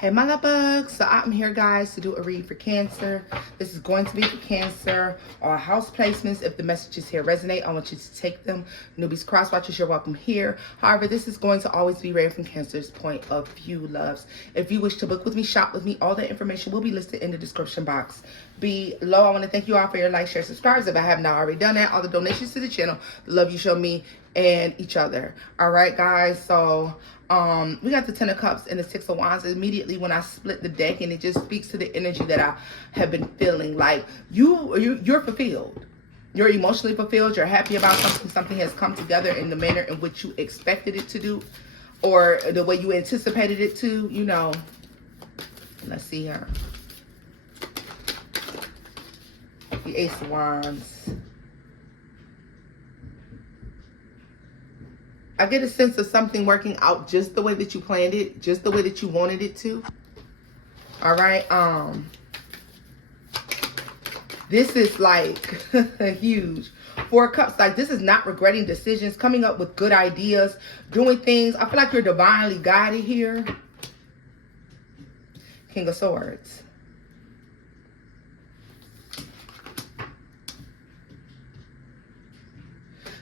Hey my love bugs, so I'm here guys to do a read for Cancer. This is going to be for Cancer or house placements. If the messages here resonate, I want you to take them. Newbies, cross watchers, you're welcome here. However, this is going to always be read from Cancer's point of view, loves. If you wish to book with me, shop with me, all that information will be listed in the description box below. I want to thank you all for your like, share, subscribes. If I have not already done that, all the donations to the channel, the love you show me and each other. All right guys, so we got the Ten of Cups and the Six of Wands immediately when I split the deck, and it just speaks to the energy that I have been feeling. Like you're fulfilled. You're emotionally fulfilled. You're happy about something. Something has come together in the manner in which you expected it to do, or the way you anticipated it to, you know. Let's see here. The Ace of Wands. I get a sense of something working out just the way that you planned it, just the way that you wanted it to. All right. This is like huge. Four of Cups, like this is not regretting decisions, coming up with good ideas, doing things. I feel like you're divinely guided here. King of Swords.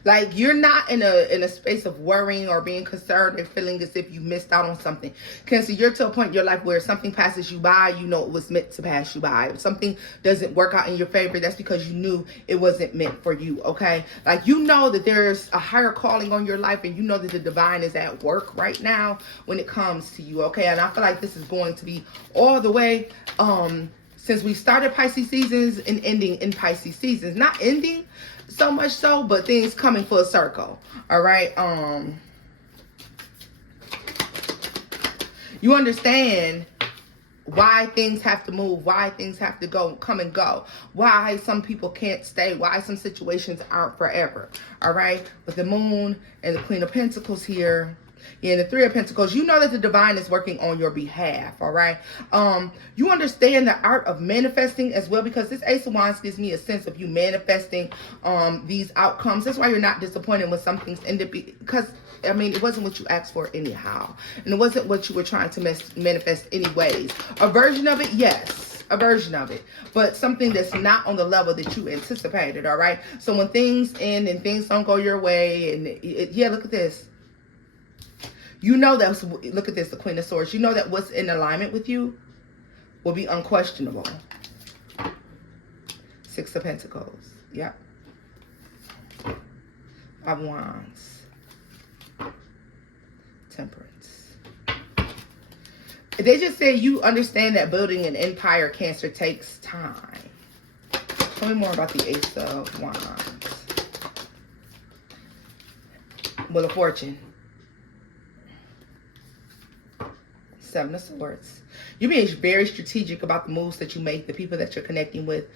Like you're not in a space of worrying or being concerned and feeling as if you missed out on something. Cancer, you're to a point in your life where something passes you by, you know it was meant to pass you by. If something doesn't work out in your favor, that's because you knew it wasn't meant for you, okay? Like you know that there's a higher calling on your life, and you know that the divine is at work right now when it comes to you, okay? And I feel like this is going to be all the way since we started Pisces seasons and ending in Pisces seasons. Not ending so much so, but things coming full circle. All right. You understand why things have to move, why things have to go, come and go, why some people can't stay, why some situations aren't forever. All right. With the Moon and the Queen of Pentacles here, and the Three of Pentacles, you know that the divine is working on your behalf, all right? You understand the art of manifesting as well, because this Ace of Wands gives me a sense of you manifesting these outcomes. That's why you're not disappointed when some things end up because, I mean, it wasn't what you asked for anyhow. And it wasn't what you were trying to manifest anyways. A version of it, yes. A version of it, but something that's not on the level that you anticipated, all right? So when things end and things don't go your way, and yeah, look at this. You know that, look at this, the Queen of Swords. You know that what's in alignment with you will be unquestionable. Six of Pentacles. Yep. Five of Wands. Temperance. They just say you understand that building an empire, Cancer, takes time. Tell me more about the Ace of Wands. Wheel of Fortune. Seven of Swords. You're being very strategic about the moves that you make, the people that you're connecting with.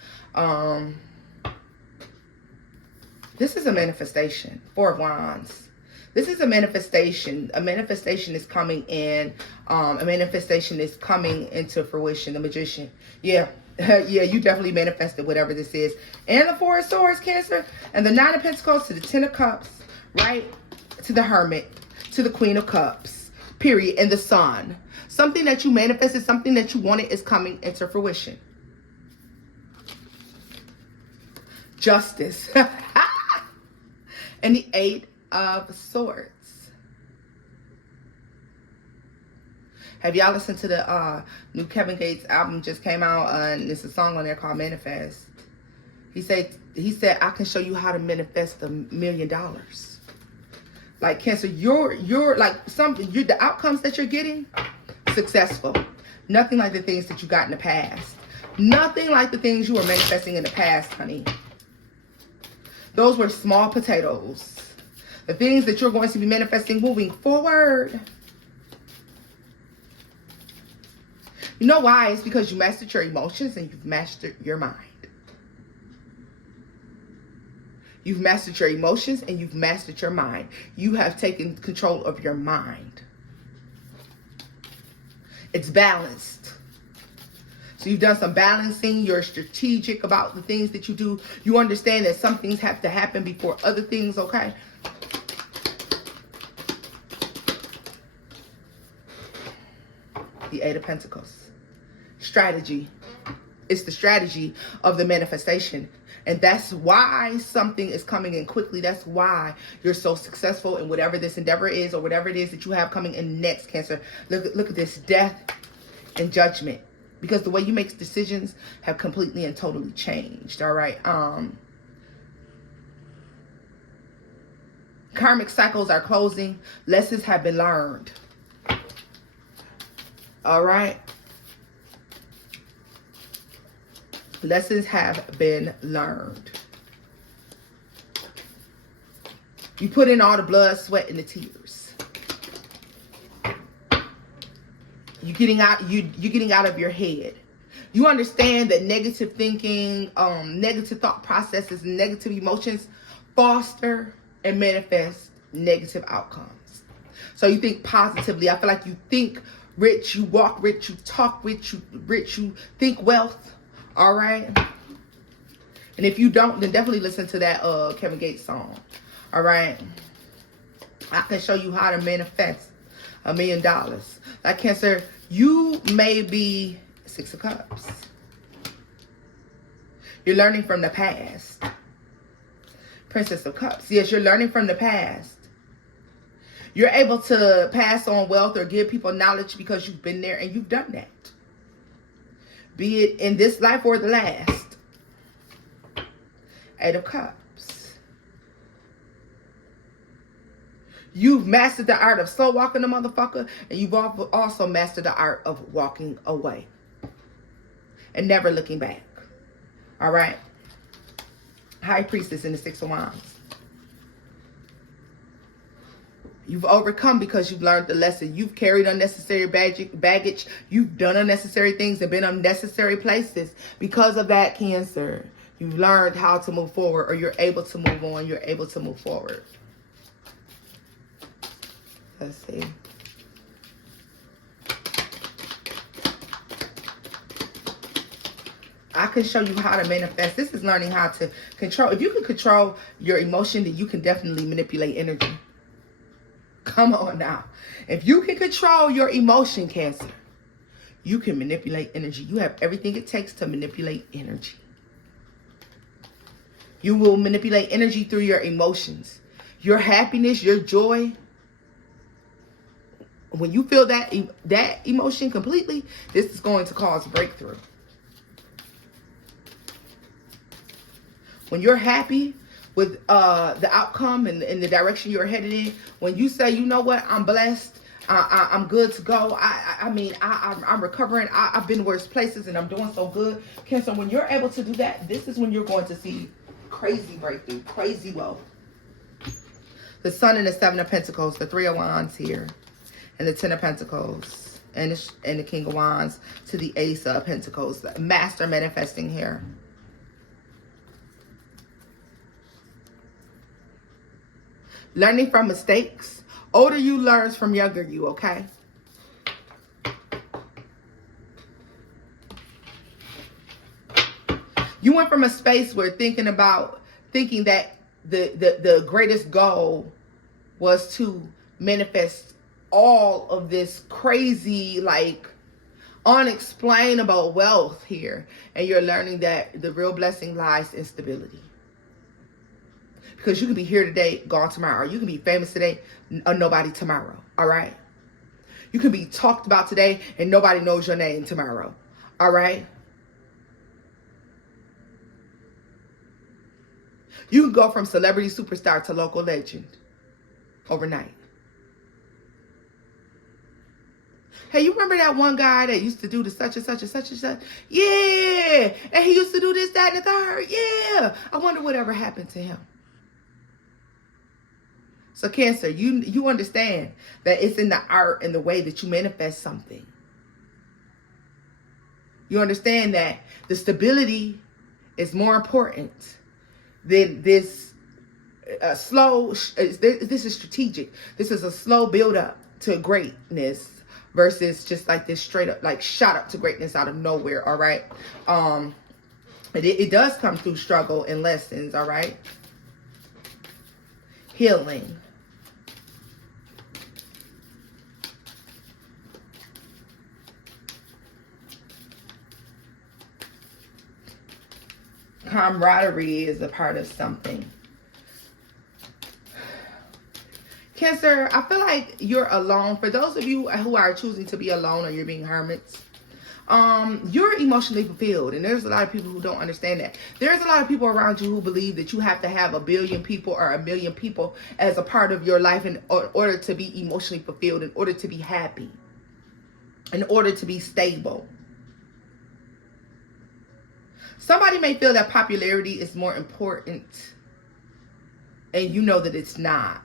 This is a manifestation. Four of Wands. This is a manifestation. A manifestation is coming in. A manifestation is coming into fruition. The Magician. Yeah. Yeah, you definitely manifested whatever this is. And the Four of Swords, Cancer. And the Nine of Pentacles to the Ten of Cups. Right? To the Hermit. To the Queen of Cups. Period. And the Sun. Something that you manifested, something that you wanted is coming into fruition. Justice. And the Eight of Swords. Have y'all listened to the new Kevin Gates album just came out? And there's a song on there called Manifest. He said, I can show you how to manifest $1 million. Like Cancer, you're like the outcomes that you're getting, successful. Nothing like the things that you got in the past. Nothing like the things you were manifesting in the past, honey. Those were small potatoes. The things that you're going to be manifesting moving forward. You know why? It's because you mastered your emotions and you've mastered your mind. You've mastered your emotions and you've mastered your mind. You have taken control of your mind. It's balanced. So you've done some balancing. You're strategic about the things that you do. You understand that some things have to happen before other things, okay? The Eight of Pentacles. Strategy. It's the strategy of the manifestation. And that's why something is coming in quickly. That's why you're so successful in whatever this endeavor is, or whatever it is that you have coming in next, Cancer. Look at this, death and judgment. Because the way you make decisions have completely and totally changed. All right. Karmic cycles are closing. Lessons have been learned. All right. Lessons have been learned. You put in all the blood, sweat, and the tears. You're getting out of your head. You understand that negative thinking, negative thought processes, and negative emotions foster and manifest negative outcomes. So you think positively. I feel like you think rich, you walk rich, you talk rich, you think wealth. All right. And if you don't, then definitely listen to that Kevin Gates song. All right. I can show you how to manifest $1 million. Like, Cancer, you may be Six of Cups. You're learning from the past. Princess of Cups. Yes, you're learning from the past. You're able to pass on wealth or give people knowledge because you've been there and you've done that. Be it in this life or the last. Eight of Cups. You've mastered the art of slow walking the motherfucker, and you've also mastered the art of walking away and never looking back. All right. High Priestess in the Six of Wands. You've overcome because you've learned the lesson. You've carried unnecessary baggage. You've done unnecessary things and been unnecessary places. Because of that, Cancer, you've learned how to move forward, or you're able to move on. You're able to move forward. Let's see. I can show you how to manifest. This is learning how to control. If you can control your emotion, then you can definitely manipulate energy. Come on now. If you can control your emotion, Cancer, you can manipulate energy. You have everything it takes to manipulate energy. You will manipulate energy through your emotions. Your happiness, your joy. When you feel that emotion completely, this is going to cause breakthrough. When you're happy with the outcome and the direction you're headed in, when you say, you know what, I'm blessed, I'm good to go. I'm recovering. I've been worse places and I'm doing so good. Cancer, when you're able to do that, this is when you're going to see crazy breakthrough, crazy wealth. The Sun and the Seven of Pentacles, the Three of Wands here, and the Ten of Pentacles, and the King of Wands to the Ace of Pentacles. Master manifesting here. Learning from mistakes. Older you learns from younger you, okay? You went from a space where thinking that the greatest goal was to manifest all of this crazy, like, unexplainable wealth here. And you're learning that the real blessing lies in stability. Because you can be here today, gone tomorrow. You can be famous today, nobody tomorrow. All right? You can be talked about today and nobody knows your name tomorrow. All right? You can go from celebrity superstar to local legend overnight. Hey, you remember that one guy that used to do the such and such and such and such? Yeah. And he used to do this, that, and the third. Yeah. I wonder whatever happened to him. So Cancer, you understand that it's in the art and the way that you manifest something. You understand that the stability is more important than this slow, this is strategic. This is a slow build up to greatness versus just like this straight up, like shot up to greatness out of nowhere, all right? It does come through struggle and lessons, all right? Healing. Camaraderie is a part of something. Cancer, I feel like you're alone. For those of you who are choosing to be alone or you're being hermits, you're emotionally fulfilled, and there's a lot of people who don't understand that. There's a lot of people around you who believe that you have to have 1 billion people or 1 million people as a part of your life in order to be emotionally fulfilled, in order to be happy, in order to be stable. Somebody may feel that popularity is more important, and you know that it's not,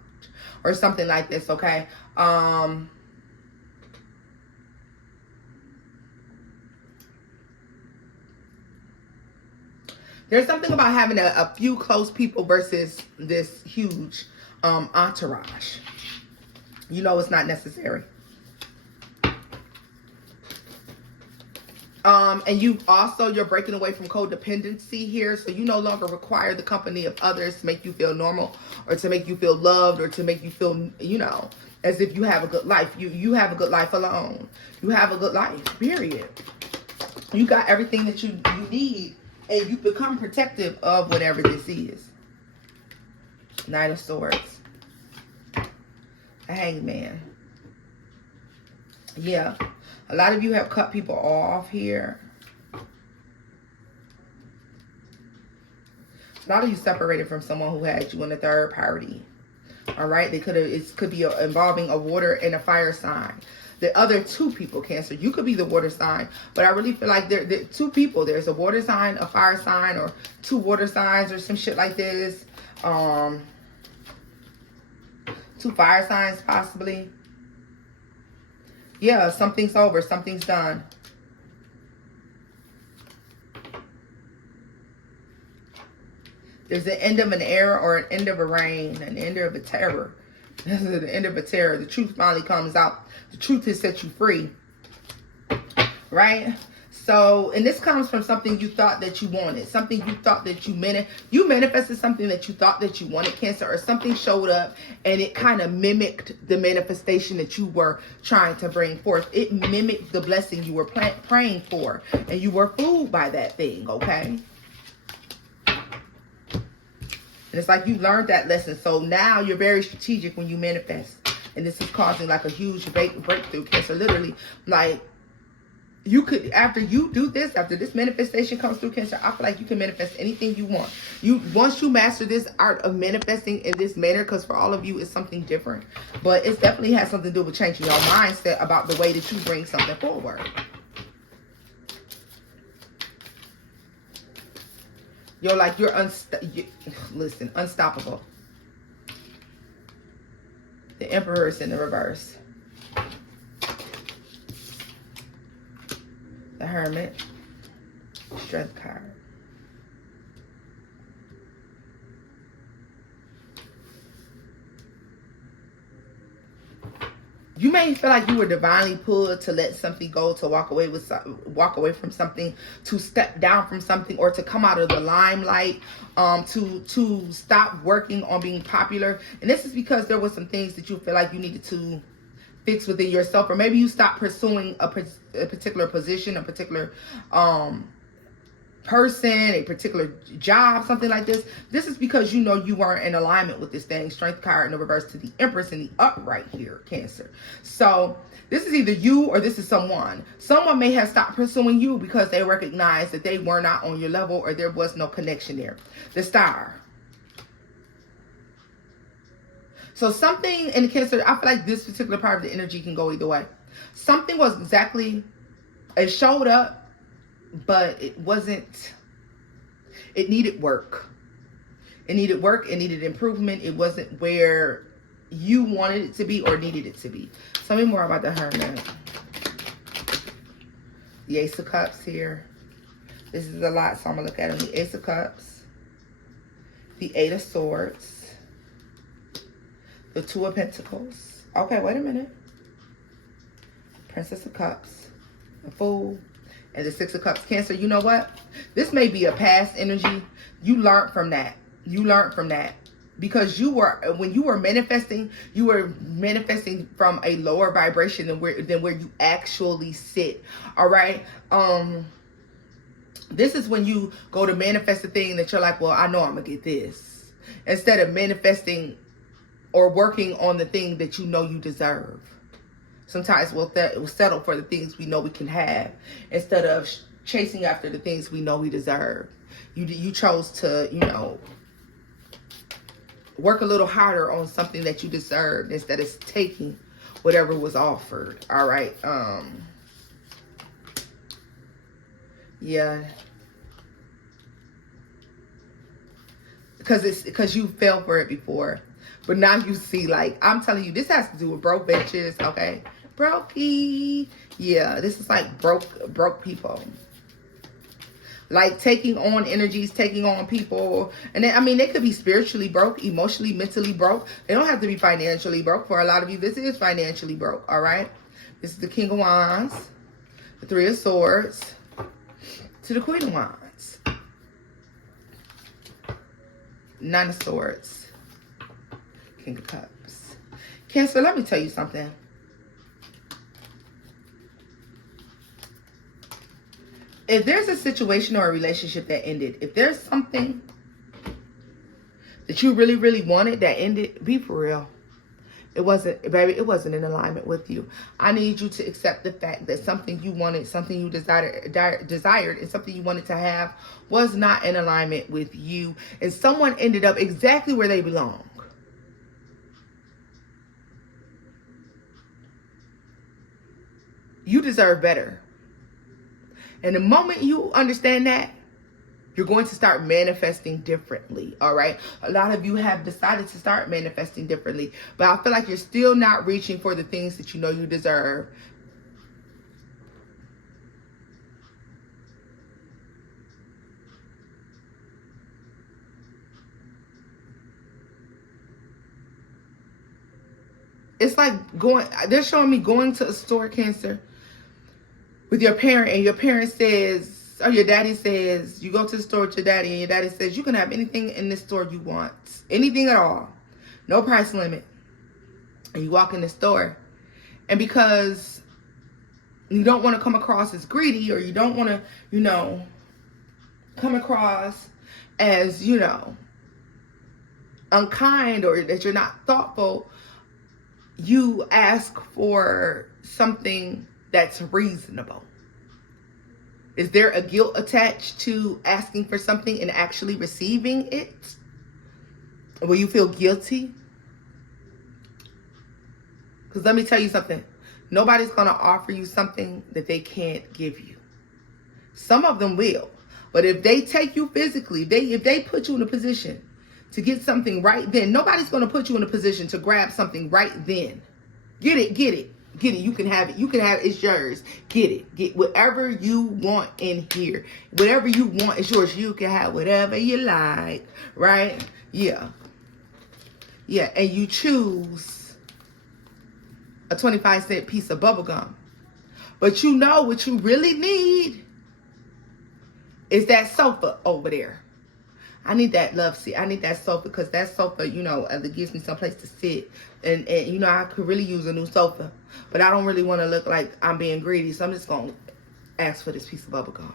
or something like this, okay? There's something about having a few close people versus this huge entourage. You know it's not necessary. And you're breaking away from codependency here. So you no longer require the company of others to make you feel normal, or to make you feel loved, or to make you feel, as if you have a good life. You have a good life alone. You have a good life, period. You got everything that you need, and you become protective of whatever this is. Knight of Swords. Hangman. Yeah. A lot of you have cut people off here. A lot of you separated from someone who had you in a third party. All right? It could be involving a water and a fire sign. The other 2 people, Cancer, you could be the water sign, but I really feel like there 2 people. There's a water sign, a fire sign, or 2 water signs, or some shit like this. 2 fire signs, possibly. Yeah, something's over. Something's done. There's the end of an era, or an end of a reign, an end of a terror. This is the end of a terror. The truth finally comes out. The truth has set you free. Right? So, and this comes from something you thought that you wanted. Something you thought that you manifested something that you thought that you wanted, Cancer, or something showed up and it kind of mimicked the manifestation that you were trying to bring forth. It mimicked the blessing you were praying for, and you were fooled by that thing, okay? And it's like you learned that lesson. So now you're very strategic when you manifest. And this is causing like a huge breakthrough, Cancer. Literally, like, you could, after you do this, after this manifestation comes through, Cancer, I feel like you can manifest anything you want. Once you master this art of manifesting in this manner, because for all of you, it's something different. But it definitely has something to do with changing your mindset about the way that you bring something forward. You're unstoppable. The Emperor is in the reverse. The Hermit. Strength card. You may feel like you were divinely pulled to let something go, to walk away from something, to step down from something, or to come out of the limelight, to stop working on being popular. And this is because there were some things that you feel like you needed to fix within yourself, or maybe you stopped pursuing a particular position, a particular person, a particular job, something like this. This is because you weren't in alignment with this thing. Strength card in the reverse to the Empress in the upright here, Cancer. So this is either you or this is someone. Someone may have stopped pursuing you because they recognized that they were not on your level, or there was no connection there. The Star. So something in Cancer, I feel like this particular part of the energy can go either way. Something was it showed up, but it wasn't, it needed work. It needed work, it needed improvement. It wasn't where you wanted it to be or needed it to be. Tell me more about the Hermit. The Ace of Cups here. This is a lot, so I'm going to look at them. The Ace of Cups. The Eight of Swords. The Two of Pentacles. Okay, wait a minute. Princess of Cups. The Fool. And the Six of Cups. Cancer, you know what? This may be a past energy. You learned from that. You learned from that. Because when you were manifesting from a lower vibration than where you actually sit. All right. This is when you go to manifest a thing that you're like, well, I know I'm going to get this. Instead of manifesting or working on the thing that you know you deserve. Sometimes we'll settle for the things we know we can have instead of chasing after the things we know we deserve. You chose to, you know, work a little harder on something that you deserved instead of taking whatever was offered. All right. Yeah. Because you fell for it before. But now you see, like, I'm telling you, this has to do with broke bitches, okay? Brokey. Yeah, this is like broke people. Like taking on energies, taking on people. And then, I mean, they could be spiritually broke, emotionally, mentally broke. They don't have to be financially broke. For a lot of you, this is financially broke, all right? This is the King of Wands, the Three of Swords, to the Queen of Wands, Nine of Swords, King of Cups. Cancer, let me tell you something. If there's a situation or a relationship that ended, if there's something that you really, really wanted that ended, be for real. It wasn't, baby, it wasn't in alignment with you. I need you to accept the fact that something you wanted, something you desired, and something you wanted to have was not in alignment with you. And someone ended up exactly where they belong. You deserve better. And the moment you understand that, you're going to start manifesting differently, all right? A lot of you have decided to start manifesting differently, but I feel like you're still not reaching for the things that you know you deserve. It's like they're showing me going to a store, Cancer, with your parent, and your parent says, or your daddy says, you go to the store with your daddy, and your daddy says, you can have anything in this store you want. Anything at all. No price limit. And you walk in the store, and because you don't want to come across as greedy, or you don't want to, you know, come across as, you know, unkind, or that you're not thoughtful, you ask for something that's reasonable. Is there a guilt attached to asking for something and actually receiving it? Will you feel guilty? Because let me tell you something. Nobody's going to offer you something that they can't give you. Some of them will. But if they take you physically, if they put you in a position to get something right then, nobody's going to put you in a position to grab something right then. Get it, get it. Get it. You can have it. You can have it. It's yours. Get it. Get whatever you want in here. Whatever you want is yours. You can have whatever you like. Right? Yeah. Yeah. And you choose a 25-cent piece of bubble gum. But you know what you really need is that sofa over there. I need that love seat. I need that sofa, because that sofa, you know, it gives me some place to sit. And you know, I could really use a new sofa. But I don't really want to look like I'm being greedy. So I'm just going to ask for this piece of bubble gum.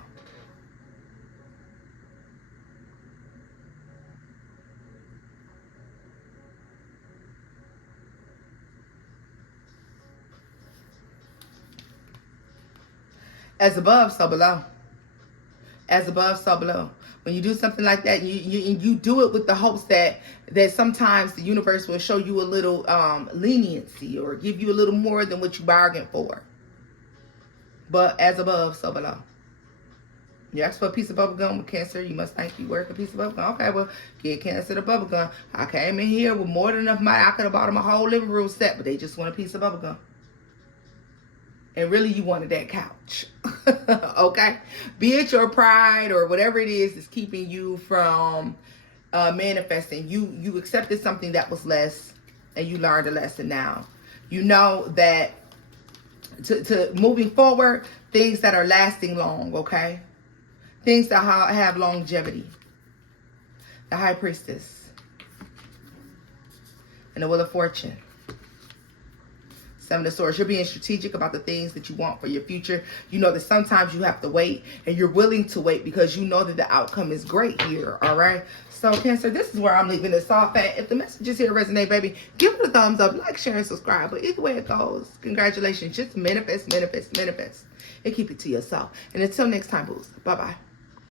As above, so below. As above, so below. When you do something like that, you do it with the hopes that sometimes the universe will show you a little leniency, or give you a little more than what you bargained for. But as above, so below. You ask for a piece of bubble gum with Cancer, you must think you worth a piece of bubble gum. Okay, well, get Cancer the bubble gum. I came in here with more than enough money. I could have bought them a whole living room set, but they just want a piece of bubble gum. And really, you wanted that couch. Okay? Be it your pride or whatever it is that's keeping you from manifesting. You accepted something that was less, and you learned a lesson now. You know that to moving forward, things that are lasting long, okay? Things that have longevity. The High Priestess. And the Wheel of Fortune. Seven of Swords. You're being strategic about the things that you want for your future. You know that sometimes you have to wait, and you're willing to wait because you know that the outcome is great here, all right? So, Cancer, this is where I'm leaving this off at. If the messages here resonate, baby, give it a thumbs up, like, share, and subscribe. But either way it goes, congratulations. Just manifest, manifest, manifest. And keep it to yourself. And until next time, booze. Bye-bye.